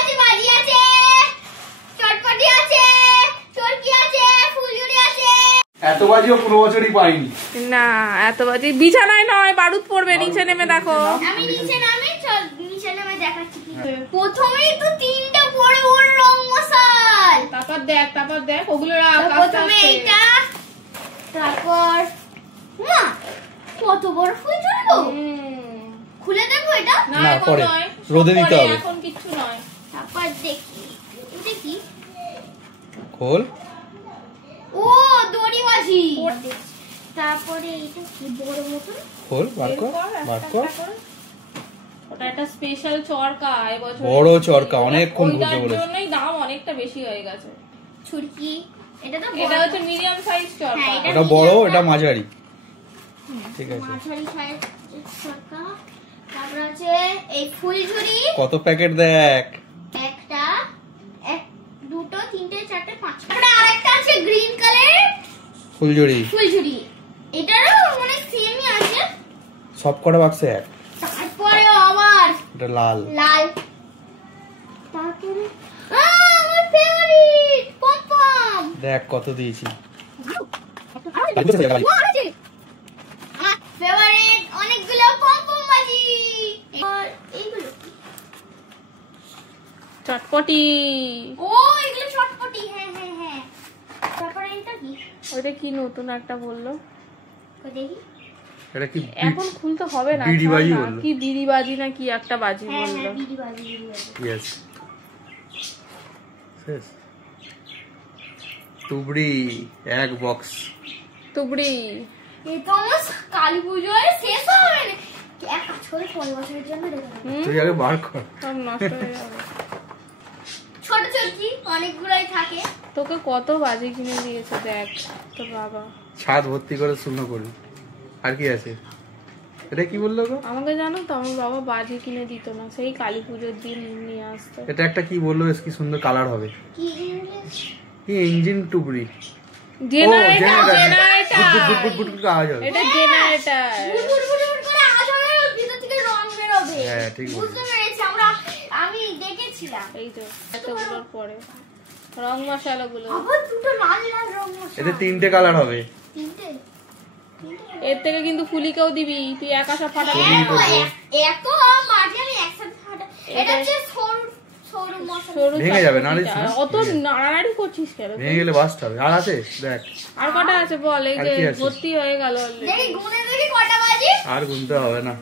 আছে, বাজি আছে, চটপটি আছে, চরকি আছে, ফুলঝুরি আছে। এত বাজিও কোনো বছরই পাইনি। না এত বাজি বিছানায় নয়, বারুদ পড়বে। নিচে নেমে দেখো। আমি নিচে নামি, চল নিচে নেমে দেখাচ্ছি কি। প্রথমেই তো তিনটা বড় বড় রং মশাল। তারপর দেখ ওগুলো প্রথমে এটা, তারপর মা কত বড় ফুলঝুরি গো। খুলে দেখো এটা। না পরে নয়, রোদে দিতে হবে। এখন কিচ্ছু নয়। তারপর দেখি এটা কি। খোল। ও দড়ি বাজি। তারপরে এটা কি বড় মতন। খোল, বার কর। ওটা একটা স্পেশাল চরকা, এবছর বড় চরকা, অনেকক্ষণ ঘুরতে বলেছে। ওটার জন্যই দাম অনেকটা বেশি হয়ে গেছে। ছুরকি, এটা হচ্ছে মিডিয়াম সাইজ চরকা। এটা বড়, এটা মাঝারি। ঠিক আছে, মাঝারি সাইজ চরকা। তারপর আছে এই ফুলঝুরি। কত প্যাকেট দেখ। একটা, এক, দুটো, তিনটে, চারটে, পাঁচটা। তারপরে আরেকটা আছে গ্রিন কালার ফুলঝুরি। এটারও মানে সেমই আছে। সব কটা বাক্সে এক। তারপরে আবার এটা লাল। তারপরে আমার ফেভারিট পমপম। দেখ কত দিয়েছি। আমার ফেভারিট অনেকগুলো পমপম বাজি। আর এইগুলো চটপটি। ও এগুলো চটপটি। হ্যাঁ। তারপরে এটা কি? ওটা কি নতুন একটা বললো, দেখি। এটা কি? এখন খুলতে হবে না। বিড়ি বাজি বললো। কি বিড়ি বাজি না কি একটা বাজি বললো। বিড়ি বাজি। ইয়েস। শেষ। তুবড়ি এক বক্স। তুবড়ি। এই তো আমার কালী পুজোয় শেষ হবে না। এক কাজ করে 5 বছরের জন্য রেখে দেব। তুই আগে বার কর। সব নষ্ট হয়ে যাবে। ছোট চরকি অনেকগুলাই থাকে। তোকে কত বাজি কিনে দিয়েছে দেখ তো বাবা। ছাদ ভর্তি করে শূন্য করবি। আর কি আছে? এটা কি বললো গো? আমাকে জানো তো আমার বাবা বাজি কিনে দিত না, সেই কালী পুজোর দিন নিয়ে আসতো। এটা একটা কি বললো, বেশ কি সুন্দর কালার হবে। কি ইংলিশ? কি ইঞ্জিন টুবড়ি। জেনারেটর। আওয়াজ হবে। এটা জেনারেটর। গুড়গুড় করে আওয়াজ হবে, ভিতর থেকে রং বের হবে। হ্যাঁ, ঠিক বলেছিস। বুঝতে পেরেছি, আমি দেখেছিলাম। এই তো এতগুলোর পরে রং মশলাগুলো। আবার দুটো লাল রং মশলা। এতে 3টে কালার হবে। তিনটে। এর থেকে কিন্তু ফুলিকেও দিবি, তুই একা সব ফাটাবি। এত মাঝে আমি একসাথে ফাটা। এটা হচ্ছে সরু মশলা। ভেঙে যাবে, নাড়িস না। অত নাড়াড়ি করছিস কেন? ভেঙে গেলে বাস্ট হবে। আর আছে দেখ। আর কটা আছে বল? এই আর যে কি আছে? ভর্তি হয়ে গেল অলরেডি। দেখি গুনে দেখি কটা বাজি। আর গুনতে হবে না।